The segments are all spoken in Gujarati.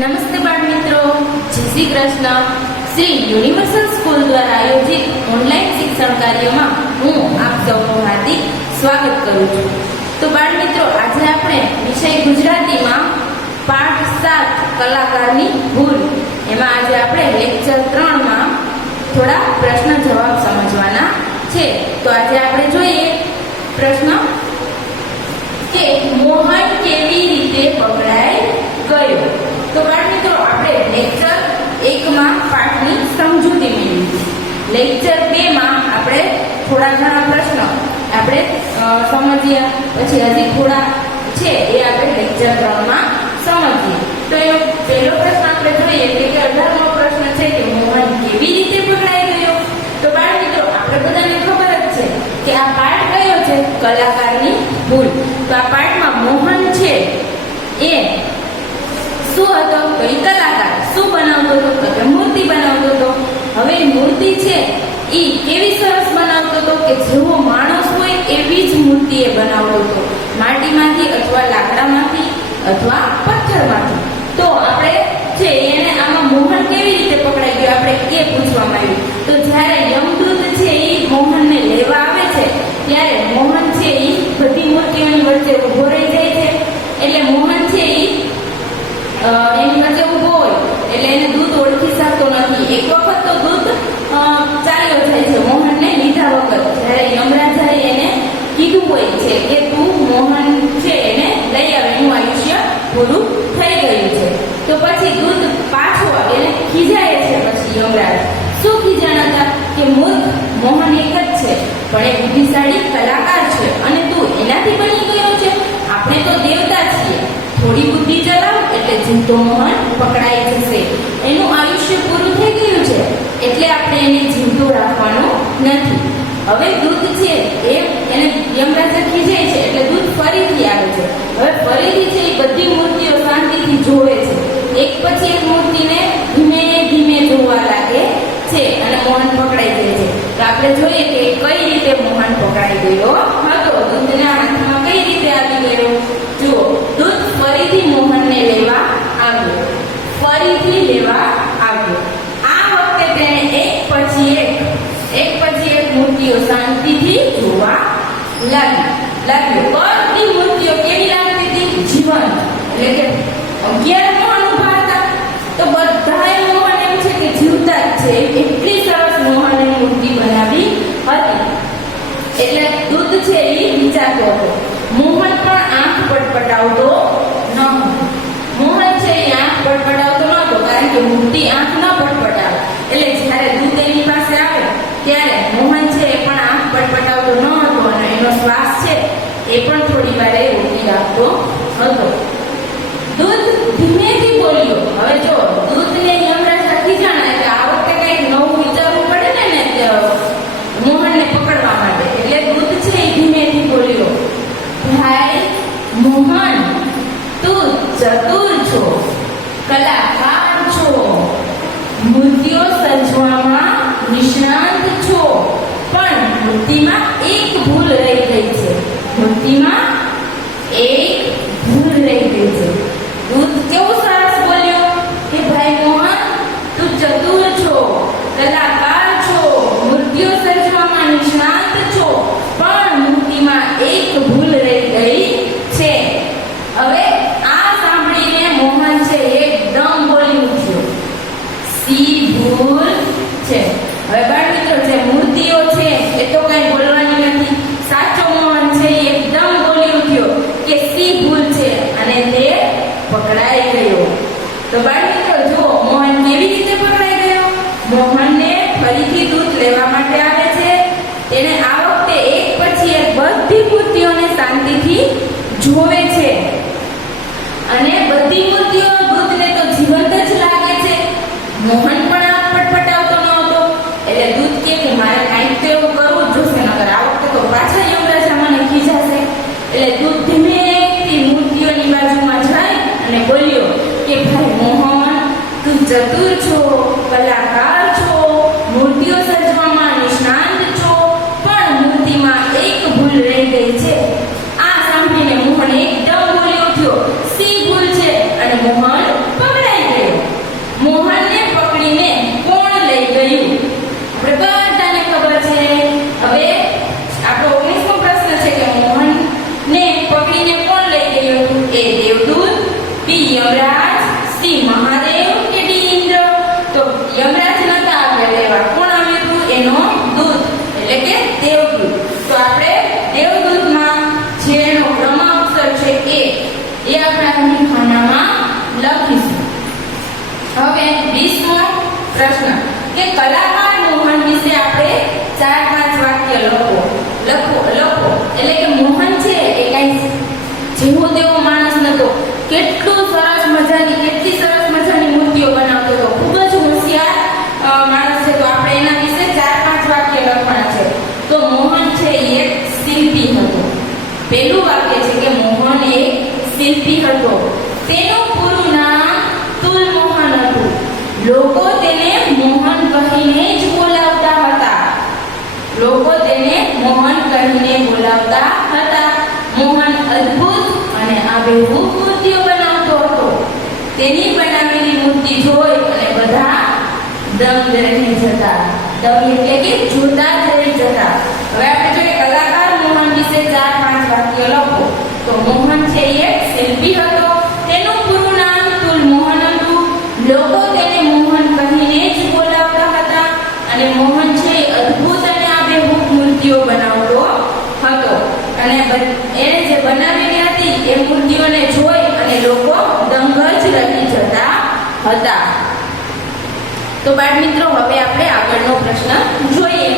નમસ્તે બાળ મિત્રો, જય શ્રી કૃષ્ણ. શ્રી યુનિવર્સલ સ્કૂલ દ્વારા આયોજિત ઓનલાઈન શિક્ષણ કાર્યમાં હું આપ સૌનું હાર્દિક સ્વાગત કરું છું. તો બાળ મિત્રો, આજે આપણે વિષય ગુજરાતીમાં પાઠ 7 કલાકારની ભૂલ એમાં આજે આપણે લેક્ચર 3 માં થોડા પ્રશ્ન જવાબ સમજવાના છે. તો આજે આપણે જોઈએ પ્રશ્ન કે મોહન કેવી રીતે પકડાઈ ગયો. તો બાળ મિત્રો, આપણે લેક્ચર 1 માં પાઠની સમજૂતી મેળવી. લેક્ચર 2 માં આપણે થોડા ઘણા પ્રશ્નો આપણે સમજ્યા, પછી હજી થોડા છે એ આપણે લેક્ચર 3 માં સમજીએ. તો એ પહેલો પ્રશ્ન આપણે જોઈએ કે 18મો પ્રશ્ન છે કે મોહન કેવી રીતે પકડાઈ ગયો. તો બાળ મિત્રો, આપણે બધાને ખબર જ છે કે આ પાઠ કયો છે, કલાકારની ભૂલ. તો આ પાઠમાં મોહન છે એ શું હતો, તો એ કલાકાર શું બનાવતો હતો, તો કે મૂર્તિ બનાવતો હતો. હવે મૂર્તિ છે એ કેવી સરસ બનાવતો હતો કે જેવો માણસ હોય એવી જ મૂર્તિ એ બનાવતો હતો, માટીમાંથી અથવા લાકડામાંથી અથવા પથ્થરમાંથી. તો આપણે છે એને આમાં મોહન કેવી રીતે પકડાઈ ગયો આપણે એ પૂછવામાં આવ્યું. તો જ્યારે યમદૂત છે એ મોહનને લેવા આવે છે ત્યારે મોહન છે એ બધી મૂર્તિઓની વચ્ચે ઊભો રહી જાય છે. એટલે મોહન છે એની વચ્ચે ઊભો હોય એટલે એને દૂત ઓળખી શકતો નથી. એક વખત તો દૂત ચાલ્યો જાય છે મોહનને લીધા વગર, જ્યારે યમરાજાએ એને કીધું હોય છે કે તું મોહન છે એને લઈ આવે, એનું આયુષ્ય પૂરું થઈ ગયું છે. તો પછી દૂત પાછો એને ખીજાય છે. પછી યમરાજ શું ખીજાણા હતા કે મૂર્ખ, મોહન એક જ છે પણ એ બુદ્ધિશાળી કલાકાર છે અને તું એનાથી બની ગયો છે. આપણે તો દેવતા છીએ, થોડી બુદ્ધિ ચલાવ એટલે જીવતો મોહન પકડાઈ જશે. એનું આયુષ્ય પૂરું થઈ ગયું છે એટલે આપણે એને જીવતો રાખવાનો નથી. હવે દૂત છે એને યમરાજા ખીજાય છે એટલે દૂત ફરીથી આવે છે. હવે ફરીથી છે એ બધી મૂર્તિઓ શાંતિથી જોવે છે, એક પછી એક મૂર્તિને ધીમે ધીમે જોવા લાગે છે અને મોહન પકડાઈ જાય છે. તો આપણે જોઈએ કે કઈ રીતે મોહન પકડાઈ ગયો હતો, દૂતના હાથમાં કઈ રીતે આવી ગયો. જુઓ, દૂત ફરીથી મોહનને લેવા આવ્યો, ફરીથી લેવા આવ્યો. આ વખતે તેને એક પછી એક મૂર્તિઓ શાંતિથી જોવા લાગ્યો. બધી મૂર્તિઓ કેવી લાગતી હતી, જીવંત. એટલે કે 11 મોહન ઉભા હતા તો બધા મોહન એમ છે કે જીવતા જ છે, એટલી સરસ મોહને મૂર્તિ બનાવી હતી. એટલે દૂત છે એ વિચારતો હતો. મોહન પણ આંખ પટપટાવતો ન હતો. મોહન છે એ આંખ પટપટાવતો ન હતો કારણ કે મૂર્તિ આંખ ન પટપટાવે. એટલે જ્યારે દૂત એની પાસે આવે ત્યારે મોહન છે એ પણ આંખ પટપટાવતો ન હતો અને એનો શ્વાસ છે એ પણ થોડી વાર રોકી રાખતો હતો. દૂત ધીમેથી બોલ્યો. હવે જો દૂતને યમરાજ ખીજાણા એટલે આ વખતે કંઈક નવું વિચારવું પડે ને મોહનને પકડવા માટે. એટલે દૂત છે એ ધીમેથી બોલ્યો, ભાઈ મોહન, તું ચતુર છો, કલાકાર છો, મૂર્તિઓ સર્જવામાં નિષ્ણાંત છો, પણ મૂર્તિમાં એક ભૂલ રહી ગઈ છે. મૂર્તિમાં એક ભૂલ રહી ગઈ છે. દૂત કેવું સરસ બોલ્યો કે ભાઈ મોહન, તું ચતુર છો, કલાકાર છો, મૂર્તિઓ સર્જવામાં નિષ્ણાંત છો, પણ મૂર્તિમાં એક ભૂલ રહી ગઈ છે. હવે આ સાંભળીને મોહન છે એકદમ બોલી ઉઠ્યો, સી ભૂલ છે. હવે બાળ મિત્રો, જે મૂર્તિઓ છે એ તો કઈ બોલવાની નથી. સાચો મોહન છે એકદમ બોલી ઉઠ્યો કે સી ભૂલ છે અને તે પકડાઈ ગયો. તો બાળ મિત્રો, જુઓ મોહન કેવી રીતે પકડાઈ ગયો. મોહનને ફરીથી દૂત લેવા માટે આવે છે. તેને આ વખતે એક પછી એક બધી મૂર્તિઓને શાંતિથી જોવે છે અને બધી મૂર્તિઓ દૂતને તો જીવંત જ લાગે છે. મોહન પણ આંખ પટપટાવતો ન હતો. એટલે દૂત કે મારે કાંઈક તો એવું કરવું જ જોશે, નકર આ વખતે તો પાછા યમરાજા મને ખીજાશે. એટલે દૂત ધીમેથી મૂર્તિઓની બાજુમાં જાય અને બોલ્યો કે ભાઈ મોહન, તું ચતુર છો, કલાકાર છો, મૂર્તિઓ સર્જવામાં નિષ્ણાંત છો, પણ મૂર્તિમાં એક ભૂલ રહી ગઈ છે. આ સાંભળીને મોહન એકદમ બોલી ઉઠ્યો, સી ભૂલ છે અને મોહન પકડાઈ બી યમરાજ, સી મહાદેવ કે ડી ઇન્દ્ર? તો યમરાજ નતા આપણે લેવા. કોણ આવ્યું હતું? એનો દૂત એટલે કે દેવદૂત. તો આપણે દેવદૂતમાં જેનો ક્રમાંક છે એ આપણે અહીં ખાનામાં લખીશું. હવે 20મો પ્રશ્ન કે કલાકાર મોહન વિશે આપણે 4-5 વાક્ય લખો. એટલે કે મોહન છે એ કઈ જેવો તેવો માણસ નતો. કેટલી સરસ મજાની મૂર્તિઓ બનાવતો હતો. ખૂબ જ હોશિયાર માણસ છે. તો આપણે એના વિશે 4-5 વાક્ય લખવાના છે. તો મોહન છે એ એક શિલ્પી હતો. પહેલું વાક્ય છે કે મોહન એક શિલ્પી હતો. તેનું પૂરું નામ તુલમોહન હતું. લોકો તેને મોહન કહીને જ બોલાવતા હતા. મોહન અદ્ભુત અને આબેહૂબ મૂર્તિઓ બનાવતો હતો. તેની બનાવેલી મૂર્તિ જોઈ અને બધા દંગ રહી જતા. દંગ એટલે કે જોતા જ રહી જતા. હવે આપણે જોઈએ કલાકાર મોહન વિશે 4-5 વાક્ય લખો. તો મોહન છે એ એક શિલ્પી હતો. તેનું પૂરું નામ તુલમોહન હતું. લોકો તેને મોહન કહીને જ બોલાવતા હતા. અને મોહન છે એ અદ્ભુત અને આબેહૂબ મૂર્તિઓ બનાવતો હતો. અને એને જે બનાવેલી હતી એ મૂર્તિઓને જોઈ અને લોકો દંગ જ રહી જતા હતા. તો બાળ મિત્રો, હવે આપણે આગળનો પ્રશ્ન જોઈએ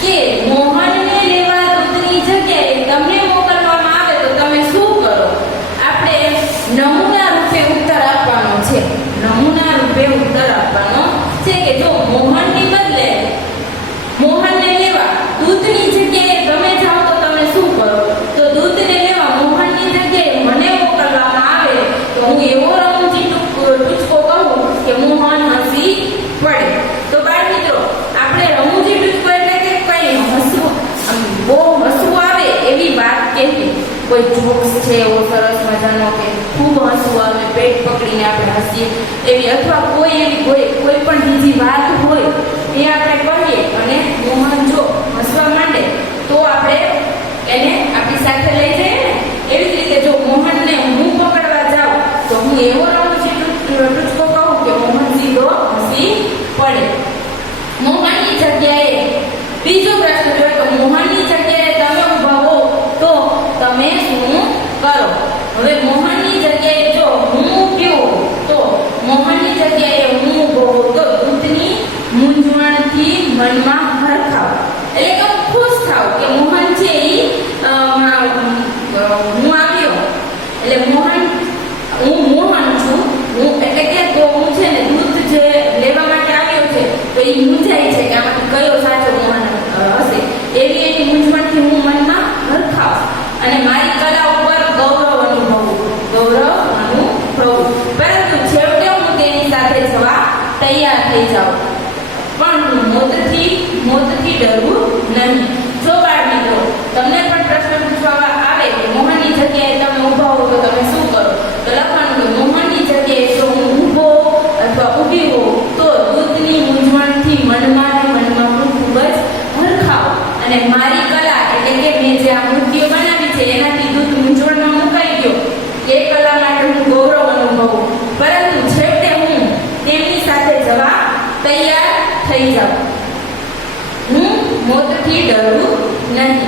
કે મોહનને લેવા દૂતની જગ્યાએ તમને મોકલવામાં આવે તો તમે શું કરો? આપણે નમૂના રૂપે ઉત્તર આપવાનો છે. કે જો મોહનની બદલે મોહનને લેવા દૂતની જગ્યાએ તમે જાઓ તો તમે શું કરો? તો દૂતને લેવા મોહનની જગ્યાએ મને મોકલવામાં આવે તો હું એવો રમૂજી ટૂચકો કહું કે મોહન હસી પડે. તો બાળ મિત્રો, આપણે રમૂજી ટૂચકો એટલે કે કઈ હસવું, બહુ હસવું આવે એવી વાત કહેવી. કોઈ જોક્સ છે એવો સરસ મજાનો કે ખૂબ હસવું આવે, પેટ પકડીને આપણે હસીએ એવી, અથવા કોઈ પણ બીજી વાત હોય એ આપણે કહીએ અને મોહન જો હસવા માંડે તો આપણે એને આપણી સાથે લઈ જઈએ ને. એવી જ રીતે જો મોહનને હું પકડવા જાઉં તો હું એવો રમૂજી ટૂચકો કહું કે મોહન સીધો હસી પડે. મોહનની જગ્યાએ બીજો પ્રશ્ન જોઈએ તો મોહનની જગ્યાએ તમે ઊભા હો તો તમે શું કરો? હવે મોહનની જગ્યાએ જો હું ઊભી હોઉં તો મોહનની જગ્યાએ હું ઊભો હોઉં તો દૂતની મૂંઝવણથી મનમાં હરખાવ એટલે કે હું ખુશ થાવ કે મોહન છે એ હું આવ્યો એટલે હું મોહન છું. હું એટલે કે તો હું છે ને દૂત જે લેવા માટે આવ્યો છે તો એ મૂંઝાય છે કે આમાંથી કયો સાચો મોહન હશે. એવી એની મૂંઝવણથી હું મનમાં હરખાવ અને મારી કલા ઉપર ગૌરવ અનુભવું. પરંતુ છેવટે હું તેની સાથે જવા તૈયાર થઈ જાઉં, પણ હું મોતથી ડરવું નહીં. જો બાળ મિત્રો, તમને પણ પ્રશ્ન પૂછવામાં આવે કે મોહનની જગ્યાએ તમે ઊભા હો તો તમે શું કરો? તો લખવાનું કે મોહનની જગ્યાએ જો હું ઊભો અથવા ઊભી હોઉં તો દૂતની મૂંઝવણથી મનમાં હું ખૂબ જ હરખાવ અને મારી કલા એટલે કે મેં જે આ મૂર્તિઓ બનાવી છે એનાથી દૂત મૂંઝવણમાં મુકાઈ ગયો એ કલા માટે હું ગૌરવ અનુભવું, પરંતુ છેવટે હું તેમની સાથે જવા તૈયાર થઈ જાઉં. હું મોતથી ડરું નહીં.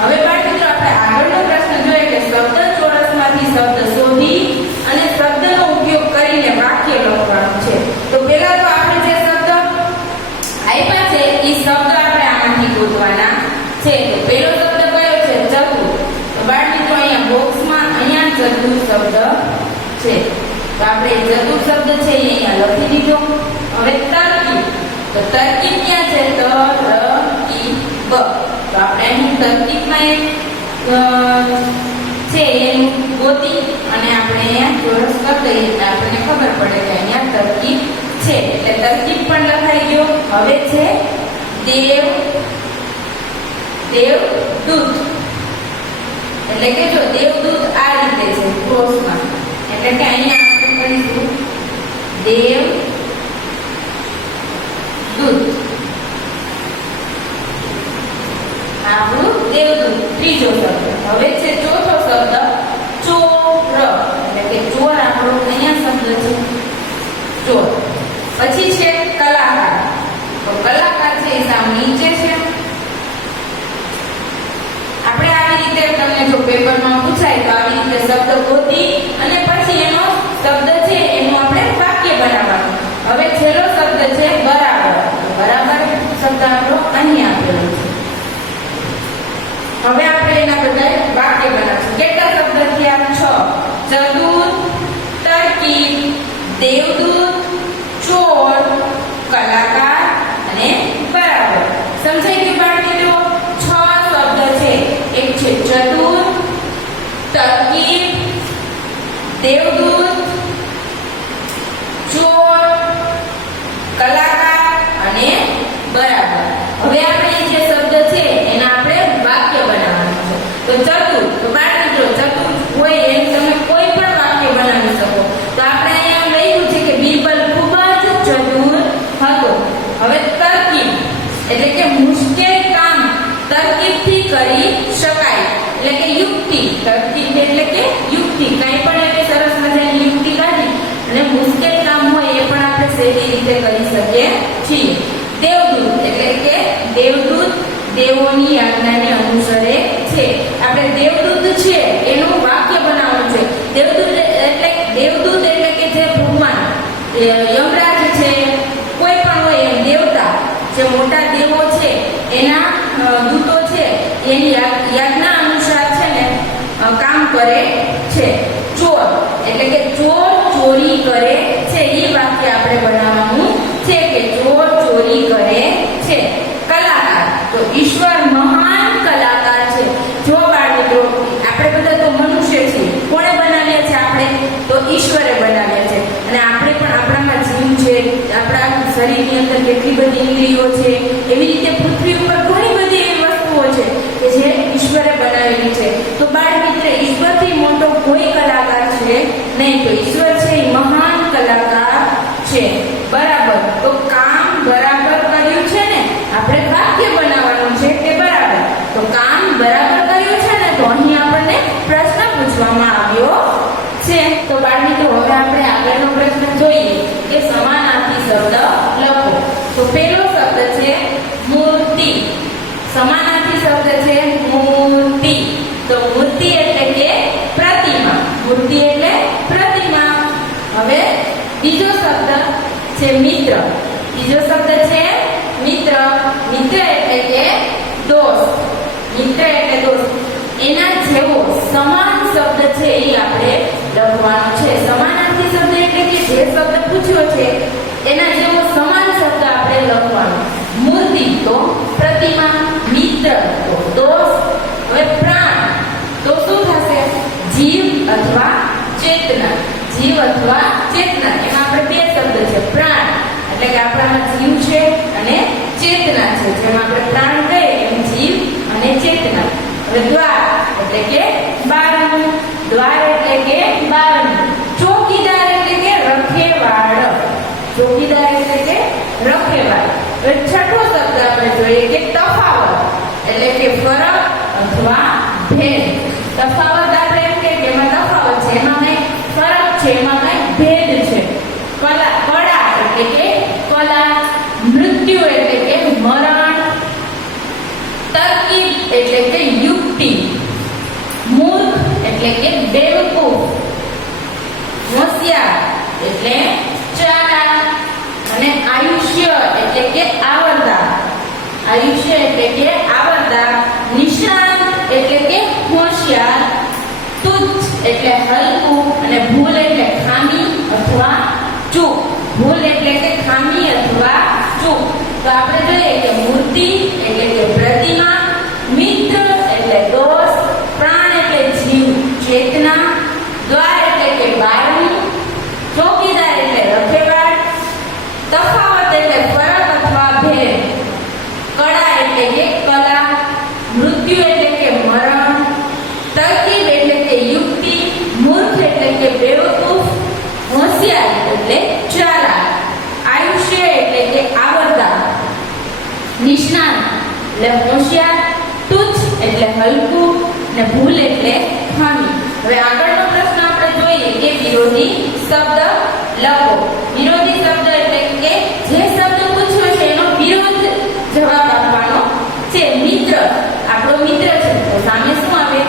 હવે બાળ મિત્રો, આપણે આગળનો પ્રશ્ન જોઈએ કે શબ્દ ચોરસમાંથી શબ્દ શોધી અને શબ્દનો ઉપયોગ કરીને વાક્ય લખવાનું છે. તો પહેલા તો આપણે જે શબ્દ આપ્યા છે એ શબ્દ આપણે આમાંથી ગોતવાના છે. તો પહેલો શબ્દ કયો છે? ચતુર. તો બાળ મિત્રો, અહીંયા બોક્સમાં અહીંયા ચતુર શબ્દ છે. તો આપણે ચતુર શબ્દ છે એ અહીંયા લખી દીધો. હવે તરકીબ. તો તરકીબ ક્યાં છે? તરકીબ. તો આપણે અહીં તરકીબમાં એક છે એનું ગોતી અને આપણે અહીંયા ચોરસ કરી દઈએ એટલે આપણને ખબર પડે કે અહીંયા તરકીબ છે. એટલે તરકીબ પણ લખાઈ ગયો. હવે છે દેવદૂત. એટલે કે જો દેવદૂત આ રીતે છે ક્રોસમાં, એટલે કે અહીંયા આપણે કરીશું દેવદૂત. આપણું દેવદૂત ત્રીજો શબ્દ. હવે છે ચોથો શબ્દ ચોર. એટલે કે ચોર આપણો અહીંયા શબ્દ છે ચોર. પછી છે કલાકાર. તો કલાકાર છે એ સાવ નીચે છે. આપણે આવી રીતે તમને જો પેપરમાં પૂછાય તો આવી રીતે શબ્દ ગોતી અને પછી એનો શબ્દ છે એનું આપણે વાક્ય બનાવવાનું. હવે છેલ્લો શબ્દ છે બરાબર. બરાબર શબ્દ આપણો અહીં આપેલો છે. હવે આપણે એના બધા વાક્ય બનાવશું. કેટલા શબ્દ થયા? 6. ચતુર, તરકીબ, દેવદૂત, ચોર, કલાકાર અને બરાબર. સમજાઈ ગયું બાળ મિત્રો? 6 શબ્દ છે. એક છે ચતુર, તરકીબ, દેવદૂત, ચોર, કલાકાર અને બરાબર. હવે આપણે જે શબ્દ છે એના આપણે વાક્ય બનાવવાનું છે. તો ચતુર, તો બાળ મિત્રો ચતુર હોય એમ તમે કોઈ પણ વાક્ય બનાવી શકો. તો આપણે અહીંયા લખ્યું છે કે બીરબલ ખૂબ જ ચતુર હતો. હવે તરકીબ એટલે કે મુશ્કેલ કામ તરકીબથી કરી શકાય, એટલે કે યુક્તિ. તરકીબ એટલે કે યુક્તિ, કંઈ પણ એવી સરસ મજાની યુક્તિ કાઢી અને મુશ્કેલ કામ હોય એ પણ આપણે સહેલી રીતે કરી શકીએ છીએ. દેવદૂત એટલે કે દેવદૂત દેવોની આજ્ઞાને અનુસરે છે. આપણે દેવદૂત છે એનું વાક્ય બનાવવાનું છે. દેવદૂત એટલે કે જે ભગવાન યમરાજ છે, કોઈ પણ હોય એમ દેવતા, જે મોટા દેવો છે એના દૂતો છે એની આજ્ઞા અનુસાર છે ને કામ કરે છે. ચોર એટલે કે ચોર ચોરી કરે છે. એ વાક્ય આપણે બનાવવાનું છે કે ચોર ચોરી કરે છે. કલાકાર તો ઈશ્વર મહાન કલાકાર છે. જો બાળ મિત્રો આપણે બધા તો મનુષ્ય છીએ. કોણે બનાવ્યા છે? આપણે તો ઈશ્વરે બનાવ્યા છે. અને આપણે પણ આપણામાં જીવ છે, આપણા શરીરની અંદર કેટલી બધી ઇન્દ્રિયો છે. એવી રીતે પૃથ્વી ઉપર ઘણી બધી એવી વસ્તુઓ છે કે જે ઈશ્વરે બનાવેલી છે. તો બાળ મિત્ર ઈશ્વરથી મોટો કોઈ કલાકાર છે નહીં. તો ઈશ્વર છે એ મહાન કલાકાર છે. બરાબર. તો કામ બરાબર કર્યું છે ને, આપણે વાક્ય બનાવવાનું છે કે બરાબર. તો કામ બરાબર કર્યું છે ને, તો અહીં આપણને પ્રશ્ન પૂછવામાં આવ્યો છે. તો બાળ મિત્રો હવે આપણે આગળનો પ્રશ્ન જોઈએ કે સમાનાર્થી શબ્દ લખો. તો પહેલો શબ્દ છે મૂર્તિ. સમાનાર્થી શબ્દ છે મૂર્તિ. તો મૂર્તિ એટલે કે પ્રતિમા. મૂર્તિ એટલે પ્રતિમા. હવે બીજો શબ્દ છે મિત્ર. બીજો શબ્દ છે મિત્ર. મિત્ર એટલે કે દોસ્ત. મિત્ર એટલે દોસ્ત. એના જેવો સમાન શબ્દ છે એ આપણે લખવાનો છે. સમાનાર્થી શબ્દ એટલે કે જે શબ્દ પૂછ્યો છે એના જેવો સમાન શબ્દ આપણે લખવાનો. મૂર્તિ તો પ્રતિમા, મિત્ર તો દોસ્ત. હવે પ્રાણ તો શું થશે? જીવ અથવા ચેતના. જીવ અથવા ચેતના, એમાં આપણે બે શબ્દ છે. પ્રાણ એટલે કે આપણામાં જીવ છે અને ચેતના છે. જેમ આપણે પ્રાણ કહીએ એમ જીવ અને ચેતના. હવે દ્વાર એટલે કે બારણું. દ્વાર એટલે કે બારણું. ચોકીદાર એટલે કે રખેવાળ. ચોકીદાર એટલે કે રખેવાળ. હવે છઠ્ઠો શબ્દ આપણે જોઈએ કે તફાવત એટલે કે ફરક અથવા ભેદ. તફાવત આપણે એમ કે એમાં તફાવત છે, એમાં કઈ ફરક છે, એમાં કઈ ભેદ છે. કળા એટલે કે કલા. મૃત્યુ એટલે કે મરણ. તરકીબ એટલે કે યુક્તિ. મૂર્ખ એટલે કે બેવકૂફ. હોશિયાર એટલે ચાલાક. અને આયુષ્ય એટલે કે આવરદા. આયુષ્ય એટલે કે આવરદા. નિષ્ણાત એટલે કે હોશિયાર. તુચ્છ એટલે હલકું. અને ભૂલ એટલે ખામી અથવા ચૂક. ભૂલ એટલે કે ખામી અથવા ચૂક. તો આપણે જોઈએ કે મૂર્તિ એટલે કે પ્રતિમા, મિત્ર એટલે દોસ્ત, પ્રાણ એટલે જીવ ચેતના, દ્વાર એટલે કે બારણું, ચોકીદાર એટલે રખેવાળ, તફાવત એટલે ફરક અથવા ભેદ, કળા એટલે કે કલા, મૃત્યુ એટલે કે મરણ, તરકીબ એટલે કે યુક્તિ, મૂર્ખ એટલે કે બેવકૂફ શબ્દ લખો. વિરોધી શબ્દ એટલે કે જે શબ્દ પૂછ્યો છે એનો વિરોધ જવાબ આપવાનો છે. મિત્ર, આપણો મિત્ર છે તો સામે શું આવે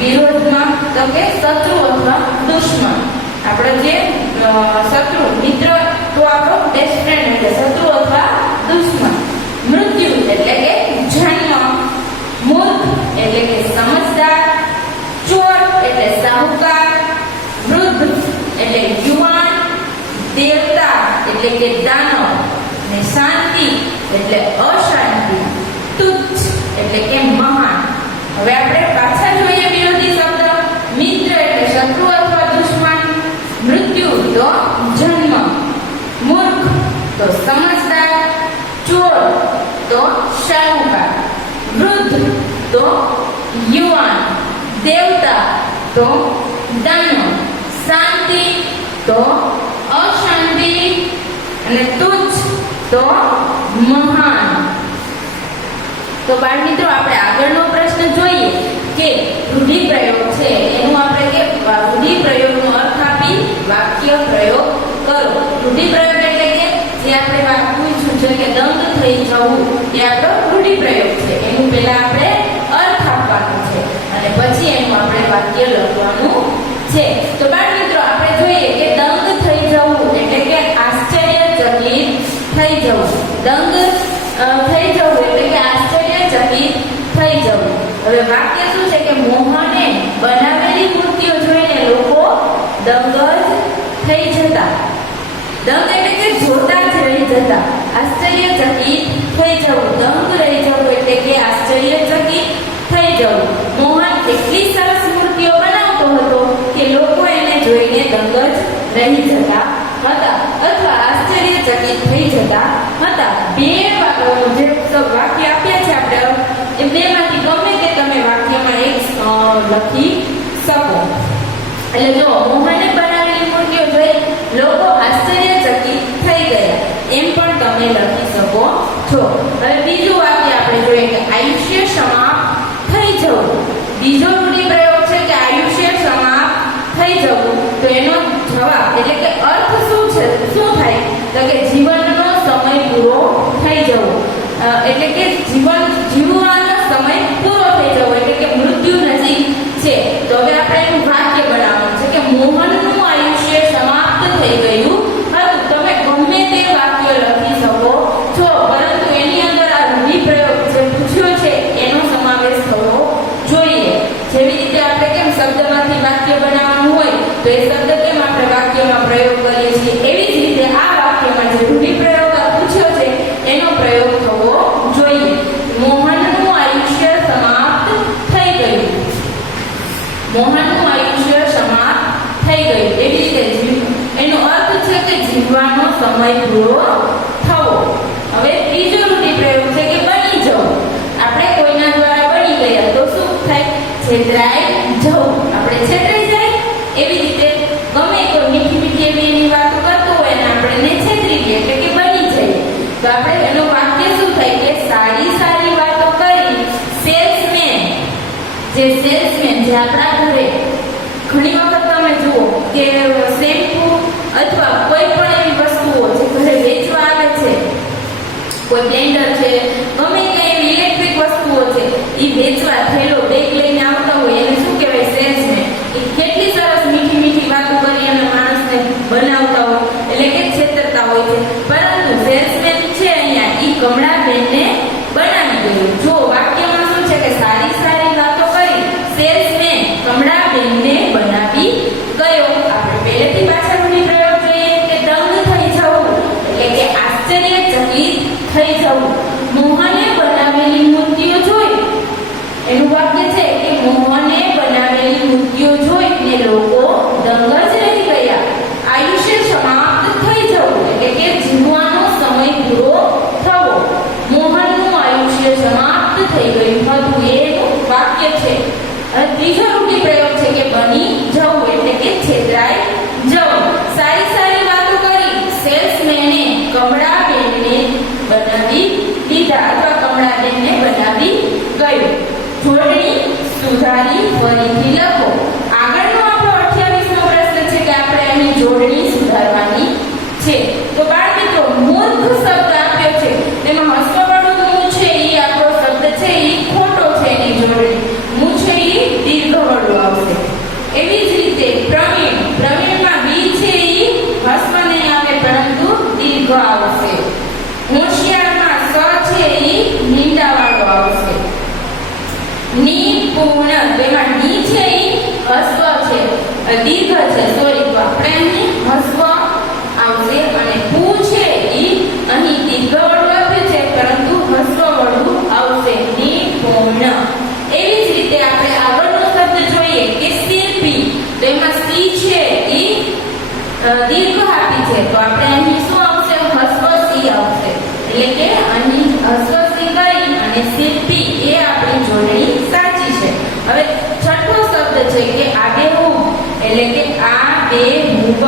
વિરોધમાં? તો કે શત્રુ અથવા દુશ્મન. આપણો જે શત્રુ મિત્ર તો આપણો બેસ્ટ ફ્રેન્ડ એટલે શત્રુ અથવા દુશ્મન. મૃત્યુ એટલે કે જન્મ. મૂર્ખ એટલે કે સમજદાર. ચોર એટલે સાહુકાર. વૃદ્ધ એટલે યુવાન. દેવતા એટલે કે દાનવ. અને શાંતિ એટલે અશાંતિ. તુચ્છ એટલે કે મહાન. હવે આપણે પાછા જોઈએ વિરોધી શબ્દ. મિત્ર એટલે શત્રુ અથવા દુશ્મન. મૃત્યુ તો જન્મ. મૂર્ખ તો સમજદાર. ચોર તો શાહુકાર. વૃદ્ધ તો યુવાન. દેવતા તો દાનવ. શાંતિ તો અશાંતિ. અને તુચ્છ તો મહાન. તો બાળ મિત્રો આપણે આગળનો પ્રશ્ન જોઈએ કે રૂઢિપ્રયોગ છે એનું આપણે કે રૂઢિપ્રયોગનો અર્થ આપી વાક્ય પ્રયોગ કરો. રૂઢિપ્રયોગ એટલે કે જે આપણે વાક્ય છે કે દંગ થઈ જવું એ આપણો રૂઢિપ્રયોગ છે. એનું પહેલા આપણે અર્થ આપવાનો છે અને પછી એનું આપણે વાક્ય લખવાનું છે. તો બાળ મિત્રો આપણે જોઈએ કે દંગ થઈ જવું એટલે કે આશ્ચર્યચકિત થઈ જવું. દંગ થઈ જવું એટલે કે આશ્ચર્યચકિત થઈ જવું. હવે વાક્ય શું છે કે મોહને બનાવેલી મૂર્તિઓ જોઈને લોકો દંગ જ થઈ જતા. દંગ એટલે કે જોતા જ રહી જતા. આશ્ચર્યચકિત થઈ જવું. દંગ રહી જવું એટલે કે આશ્ચર્યચકિત થઈ જવું. મોહન એટલી સરસ મૂર્તિઓ બનાવતો હતો કે લોકો એને જોઈને દંગ જ રહી જતા હતા અથવા આશ્ચર્યચકિત થઈ જતા હતા. બે જે વાક્ય આપ્યા છે આપણે એ બેમાંથી ગમે તે તમે વાક્યમાં એક લખી શકો. એટલે જો મોહને બનાવેલી મૂર્તિઓ જોઈ લોકો આશ્ચર્યચકિત થઈ ગયા એમ પણ તમે લખી શકો છો. હવે બીજું વાક્ય આપણે જોઈએ કે આયુષ્ય સમાપ્ત થઈ જવું. બીજો રૂઢિપ્રયોગ છે કે આયુષ્ય સમાપ્ત થઈ જવું. તો એનો જવાબ એટલે કે અર્થ શું છે, શું થાય તો કે જીવનનો સમય પૂરો થઈ જવો. એટલે કે જીવન જીવવાનો સમય પૂરો થઈ જવો એટલે કે મૃત્યુ નજીક છે. તો હવે આપણે એનું વાક્ય બનાવવાનું છે કે મોહનનું આયુષ્ય સમાપ્ત થઈ ગયું હતું. તમે ગમે તે વાક્ય લખી શકો છો પરંતુ એની અંદર આ રૂઢિપ્રયોગ જે પૂછ્યો છે એનો સમાવેશ થવો જોઈએ. જેવી રીતે આપણે કેમ શબ્દમાંથી વાક્ય બનાવવાનું હોય તો એ શબ્દ કેમ આપણે વાક્યમાં પ્રયોગ કરીએ છીએ એવી જ રીતે આ વાક્યમાં જે રૂઢિપ્રયોગ પૂછ્યો છે એનો પ્રયોગ થવો જોઈએ. મોહનનું આયુષ્ય સમાપ્ત થઈ ગયું. મોહનનું આયુષ્ય સમાપ્ત થઈ ગયું. એવી રીતે એનો અર્થ છે કે જીવવાનો સમય પૂરો થવો. હવે ત્રીજો રૂઢિપ્રયોગ છે કે બની જવું. આપણે કોઈના દ્વારા બની ગયા તો શું થાય? છેતરાઈ જવું. આપણે છેતરાઈ જાય એવી રીતે ગમે કોઈ મીઠી મીઠી એવી એની વાતો કરતો હોય ને આપણે છેતરી ગઈએ એટલે કે બની જઈએ. તો આપણે એનું વાક્ય શું થાય કે સારી સારી વાતો કરી સેલ્સમેન જે આપણા ઘરે ઘણી વખત તમે જુઓ કે શેમ્પૂ અથવા કોઈ પણ એવી વસ્તુઓ જે ઘરે વેચવા આવે છે, કોઈ બ્લેન્ડર છે, ગમે કઈ એવી ઇલેક્ટ્રિક વસ્તુઓ છે એ વેચવા થયેલો બેગ લઈને આવતા હોય એને શું કહેવાય? સેલ્સમેન. એ કેટલી સરસ મીઠી મીઠી વાતો કરી અને માણસને બનાવતા હોય એટલે કે છેતરતા હોય છે. પરંતુ સેલ્સમેન છે અહીંયા એ કમળાબેનને બનાવી ગયું. જો વાક્યમાં શું છે કે સારી સારી વાતો કરી સેલ્સમેન કમળાબેનને બનાવી ગયો. આપણે પહેલેથી પાછળ રૂઢિપ્રયોગ જોઈએ કે દંગ થઈ જવું એટલે કે આશ્ચર્યચકિત થઈ જવું. મોહને બનાવેલી મૂર્તિઓ જોઈ એનું વાક્ય છે કે મોહને બનાવેલી મૂર્તિઓ જોઈને લોકો દંગ જ રહી ગયા. આયુષ્ય સમાપ્ત થઈ જવું એટલે કે જીવવાનો સમય પૂરો થવો. મોહનનું આયુષ્ય સમાપ્ત થઈ ગયું હતું એનું વાક્ય છે. ત્રીજો રૂઢિપ્રયોગ છે કે બની જવું એટલે કે છેતરાઈ જવું. સારી સારી વાતો કરી સેલ્સમેને કમળાબેનને બનાવી દીધા અથવા કમળાબેનને બનાવી ગયું. જોડણી સુધારી ફરીથી લખો. આગળનો આપણો 28મો પ્રશ્ન છે કે આપણે અહીં જોડણી દીર્ઘ આવશે. હોશિયારમાં સ છે એ મીંડાવાળો આવશે. નિપુણ તેમાં ની છે એ હસ્વ છે, દીર્ઘ છે, સોરી, તો આપણે અહીં હસ્વ આવશે. અને પુ છે એ અહીં દીર્ઘ વાળું આપ્યું છે પરંતુ હસ્વ વાળું આવશે. નિપુણ. એવી જ રીતે આપણે આગળનો શબ્દ જોઈએ કે શિલ્પી, તો એમાં સી છે એ દીર્ઘ આપી છે, તો આપણે અહીં શું આવશે? હસ્વ સી આવશે. એટલે કે અહીં હસ્વ સી કરી અને શિલ્પી એ આપણી જોડણી સાચી છે. હવે છઠ્ઠો શબ્દ છે કે આબેહૂબ, એટલે કે આબેહૂબ.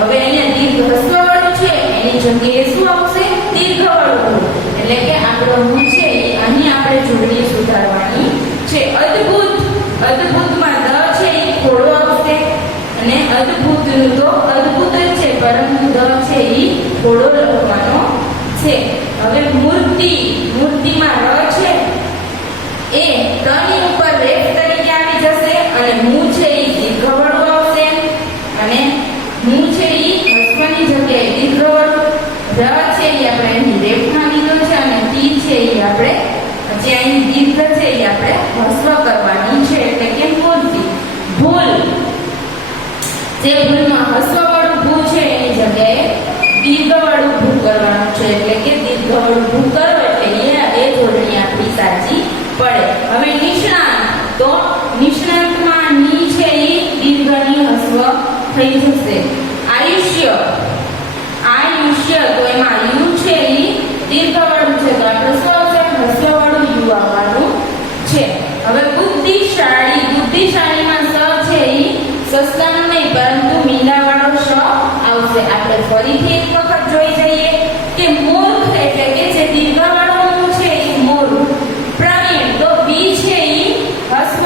હવે અહીંયા દીર્ઘ હસ્વ વાળું છે, એની જગ્યાએ શું આવશે? દીર્ઘ વાળું. એટલે કે આપણો હું છે અહીં આપણે જોડણી સુધારવાની છે. અદ્ભુત, અદ્ભુતમાં દ છે એ થોડો આવશે અને અદ્ભુત તો અદ્ભુત જ છે પરંતુ દ છે એ થોડો લખવાનો છે. હવે મૂર્તિ, મૂર્તિમાં ર છે એ તની ઉપર રેફ તરીકે આવી જશે અને મુ છે એ દીર્ઘ વાળું આવશે અને મુ છે એ હસ્વની જગ્યાએ દીર્ઘ વાળું. ર છે એ આપણે અહીં રેફમાં લીધો છે અને તી છે એ આપણે જે અહીં દીર્ઘ છે એ આપણે હસ્વ કરવાની છે, એટલે કે મૂર્તિ. ભૂલ, જે ભૂલમાં હસ્વ વાળું ભૂ છે એની જગ્યાએ દીર્ઘ વાળું ભૂ કરવાનું છે, એટલે કે દીર્ઘ વાળું ભૂ કરો એટલે એ જોડણી આપણી સાચી પડે. હવે નિષ્ણાંત, તો નિષ્ણાંતમાં ની છે એ દીર્ઘની હસ્વ થઈ જશે. આયુષ્ય, આયુષ્ય, તો એમાં યુ છે એ દીર્ઘ વાળું છે, તો આપણે શું આવશે? હસ્વ વાળું યુ આવવાનું છે. હવે બુદ્ધિશાળી, બુદ્ધિશાળીમાં સ છે એ સસ્તાનું નહીં પરંતુ મીંડાવાળો શ આવશે. આપણે ફરીથી એક વખત જોઈ જઈએ કે મૂર્ખ એટલે કે જે દીર્ઘવાળું છે એ મૂર્ખ. પ્રવીણ, તો બી છે એ હસ્વ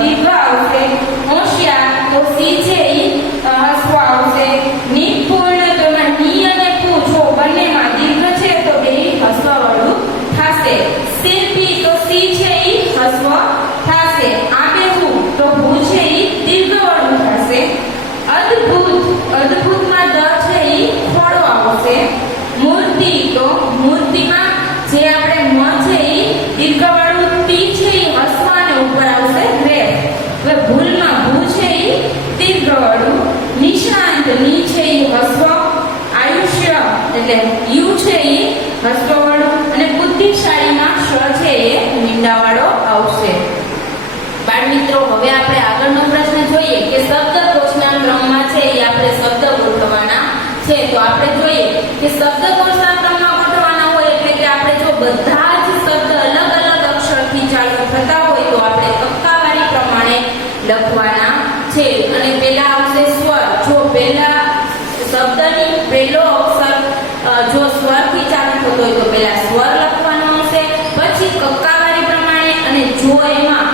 દીર્ઘ આવશે. હોશિયાર, તો સી છે એ હસ્વ આવશે. નિપુણ, તો એમાં ની અને પુ જો બંનેમાં દીર્ઘ છે તો બે હસ્વ વાળું થશે. શિલ્પી, તો સી છે એ હસ્વ થશે. આબેહૂબ, તો ભૂ છે એ દીર્ઘ વાળું થશે. અદ્ભુત, અદ્ભુતમાં દ છે એ ખોડો આવશે. મૂર્તિ, તો મૂર્તિમાં જે આપણે મ છે એ દીર્ઘ વાળું, ટી છે એ હસ્વ અને ઉપર આવશે રેફ. હવે ભૂલમાં ભૂ છે એ દીર્ઘ વાળું. નિષ્ણાંત, ની છે એ હસ્વ. આયુષ્ય એટલે યુ છે એ હસ્વ વાળું અને બુદ્ધિશાળીમાં શ છે એ મીંડાવાળો આવશે. બાળ મિત્રો, હવે આપણે આગળનો પ્રશ્ન જોઈએ કે શબ્દકોશના ક્રમમાં છે એ આપણે શબ્દ ગોઠવવાના છે. તો આપણે જોઈએ કે શબ્દકોશના ક્રમમાં ગોઠવવાના હોય એટલે કે આપણે જો બધા જ શબ્દ અલગ અલગ અક્ષરથી ચાલુ થતા હોય તો આપણે ટકાવારી પ્રમાણે લખવાના છે. અને પહેલા આવશે સ્વર. જો પહેલા શબ્દની પહેલો અક્ષર જો સ્વરથી ચાલુ થતો હોય તો પહેલા સ્વર લખવાનો હશે, પછી ટકાવારી પ્રમાણે. અને જો એમાં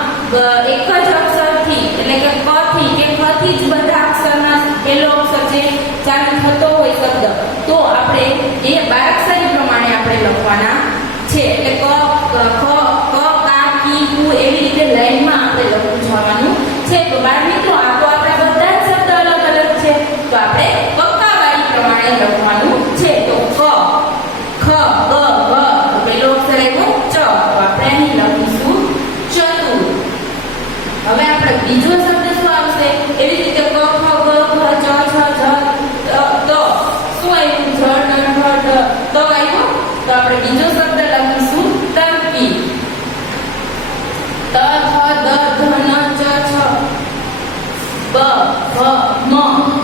એક જ અક્ષરથી એટલે કે ક થી કે ખ થી જ બધા અક્ષરના પહેલો અક્ષર જે ચાલુ થતો હોય શબ્દ, તો આપણે એ બારાક્ષરી પ્રમાણે આપણે લખવાના છે. એટલે ક, ખ, ક, કા, કી, કુ એવી રીતે લાઈનમાં આપણે લખવું જવાનું છે. તો બાળ મિત્રો, આ તો આપણા બધા જ શબ્દ અલગ અલગ છે, તો આપણે ટકાવારી પ્રમાણે લખવાનું છે. તો ક, ખ, ગ, ઘ, તો પહેલો અક્ષર આવ્યો ચ, તો આપણે અહીં લખીશું ચતુર. હવે આપણે બીજો શબ્દ શું આવશે? એવી રીતે ક, ખ, ગ, ઘ, ચ, છ, ઝ, ત. શું આવ્યું? ઝ, ઢ, ઢ, ઢ, ત આવ્યો. તો આપણે બીજો શબ્દ લખીશું તર્કી. ત, થ, દ, ધ, ન, ચ, છ, બ, ભ, મ.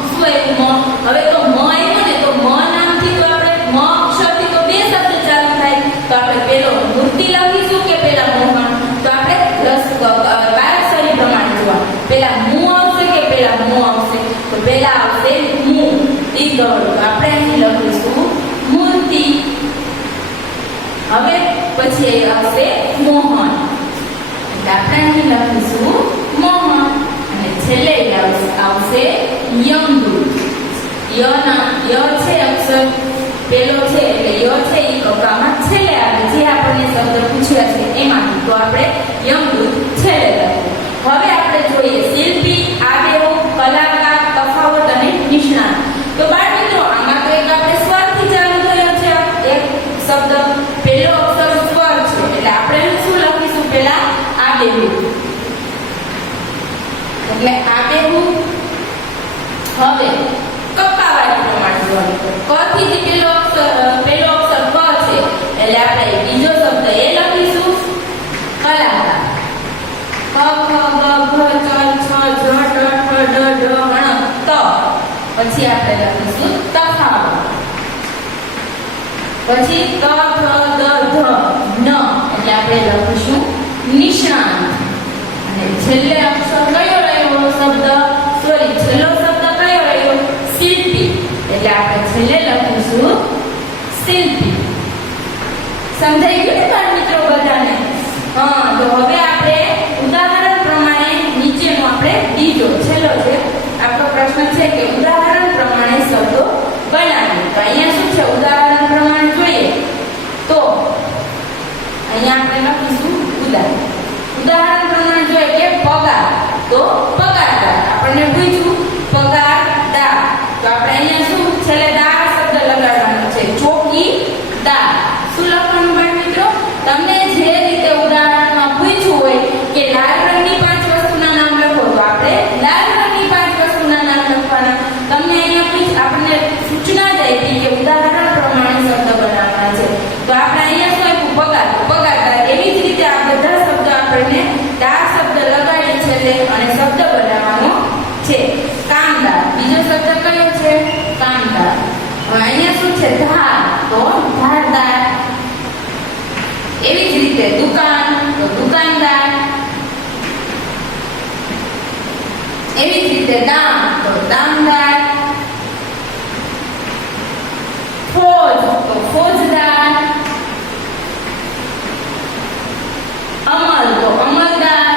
શું આવ્યું? મ. હવે તો મ આવ્યો ને, તો મ નામથી તો આપણે મ અક્ષરથી તો બે શબ્દ ચાલુ થાય. તો આપણે પેલો મૂર્તિ લખીશું કે પેલા મોહન? તો આપણે બારાક્ષરી પ્રમાણે જોવા. પેલા મુ આવશે કે પેલા મુ આવશે? તો પેલા આવશે મુ, દીર્ઘ વાળું. તો આપણે અહીં લખીશું મૂર્તિ. હવે પછી આવશે મોહન, એટલે આપણે અહીં લખીશું મોહન. અને છેલ્લે આવશે યમદૂત. ય છે અક્ષર પેલો છે એટલે ય છે એ કકામાં છેલ્લે આવે, જે આપણને શબ્દ પૂછ્યા છે એમાંથી. તો આપણે યમદૂત છેલ્લે લખીએ. હવે આપણે જોઈએ શિલ્પી, આબેહૂબ, કલાકાર, તફાવત અને નિષ્ણાત. તો બાળ મિત્રો, આમાં તો એક આપણે સ્વરથી ચાલુ આપણે લખીશું તફાવત. પછી ક ખ દ ધ ન એટલે આપણે લખીશું નિષ્ણાંત. અને છેલ્લે અક્ષર કયો રહ્યો શબ્દ? સોરી, છેલ્લો શબ્દ કયો રહ્યો? શિલ્પી. એટલે આપણે છેલ્લે લખીશું શિલ્પી. સમજાઈ ગયું ને બાળ મિત્રો બધાને? હા, તો હવે આપણે ઉદાહરણ પ્રમાણે નીચેનો આપણે બીજો છેલ્લો છે આપણો પ્રશ્ન છે કે ઉદાહરણ પ્રમાણે શબ્દો બનાવીએ. તો અહીંયા શું છે? ઉદાહરણ પ્રમાણે જોઈએ તો અહીંયા આપણે લખીશું ઉદાહરણ પ્રમાણે જોઈએ કે પગાર. તો પગારદાર. આપણને પૂછ્યું પગારદાર, તો આપણે અહીંયા શું છેલ્લે દાર શબ્દ લગાડવાનો છે. ચોકીદાર. શું લખવાનું બાળ મિત્રો? તમને જે રીતે ઉદાહરણમાં પૂછ્યું હોય કે લાલ રંગની 5 વસ્તુના નામ લખો, તો આપણે લાલ રંગની 5 વસ્તુના નામ લખવાના. તમને અહીંયા આપણને સૂચના જ આપી કે ઉદાહરણ પ્રમાણે શબ્દ બનાવવાના છે. તો આપણે અહીંયા શું આપ્યું? પગાર. પગારદાર. એવી જ રીતે આ બધા શબ્દ આપણને દાર શબ્દ લગાડી છે અને શબ્દ બનાવવાનો છે. કામદાર. બીજો શબ્દ કયો છે? કામદાર. અહીંયા શું છે? ધાર. તો ધારદાર. એવી જ રીતે દુકાન. તો દુકાનદાર. એવી જ રીતે દામ. તો દામદાર. ફોજ. તો ફોજદાર. અમલ. તો અમલદાર.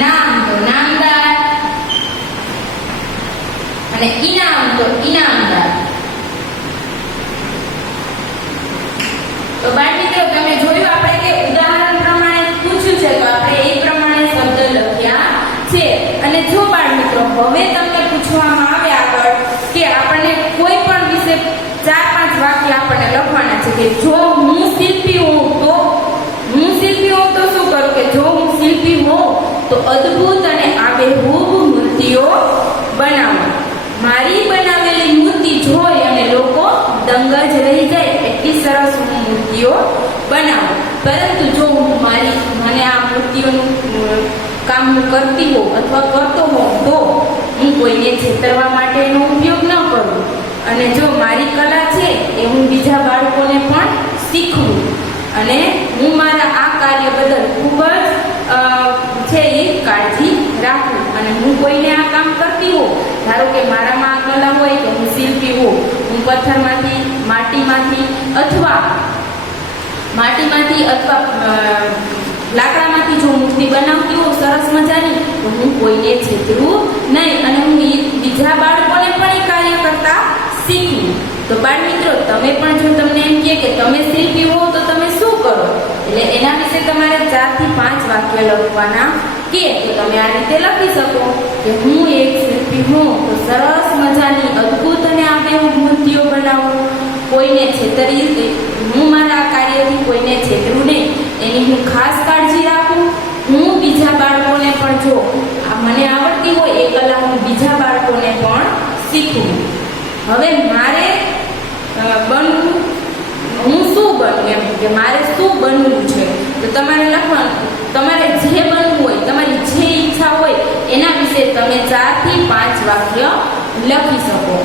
નામ. તો નામદાર. અને ઇનામ. તો ઇનામદાર. તો બાળ મિત્રો તમે જોયું આપણે કે ઉદાહરણ પ્રમાણે પૂછ્યું છે તો આપણે એ પ્રમાણે શબ્દ લખ્યા છે. અને જો બાળ મિત્રો હવે તમને પૂછવામાં આવે આગળ કે આપણને કોઈ પણ વિશે 4-5 વાક્ય આપણને લખવાના છે કે જો હું શિલ્પી હોઉં તો શું કરું? કે જો હું શિલ્પી હોઉં તો અદ્ભુત અને આબેહૂબ મૂર્તિઓ બનાવું. મારી બનાવેલી મૂર્તિ જોઈ અને લોકો દંગ જ રહી જાય એટલી સરસ હું મૂર્તિઓ બનાવું. પરંતુ જો મને આ મૂર્તિઓનું કામ કરતી હોઉં અથવા કરતો હોઉં તો હું કોઈને છેતરવા માટે એનો ઉપયોગ ન કરું. અને જો મારી કલા છે એ હું બીજા બાળકોને પણ શીખવું અને હું મારા આ કાર્ય બદલ ખૂબ જ એ કાળજી રાખું. અને હું કોઈને આ કામ કરતી હોઉં, ધારો કે મારામાં આ કલા હોય કે હું શિલ્પી હોઉં, હું પથ્થરમાંથી, માટીમાંથી અથવા લાકડામાંથી જો મૂર્તિ બનાવતી હોઉં સરસ મજાની, તો હું કોઈને છેતરું નહીં અને હું બીજા બાળકોને પણ એ કાર્ય કરતા શીખવું. તો બાળ મિત્રો તમે પણ જો તમને એમ કે તમે શિલ્પી હો તો તમે શું કરો, એટલે એના વિશે તમારે 4 થી 5 વાક્ય લખવાના કે તો તમે આ રીતે લખી શકો કે હું એક શિલ્પી હું તો સરસ મજાની અદ્ભુત અને આબેહૂબ મૂર્તિઓ બનાવું, કોઈને છેતરી હું મારા કાર્યથી કોઈને છેતરું નહીં એની હું ખાસ કાળજી રાખું. હું બીજા બાળકોને પણ જો મને આવડતી હોય એ કલા હું બીજા બાળકોને પણ શીખવું. હવે મારે બનવું, હું શું બનવું એમ કે મારે શું બનવું છે તો તમારે લખવાનું. તમારે જે બનવું હોય, તમારી જે ઈચ્છા હોય એના વિશે તમે 4 થી 5 વાક્ય લખી શકો.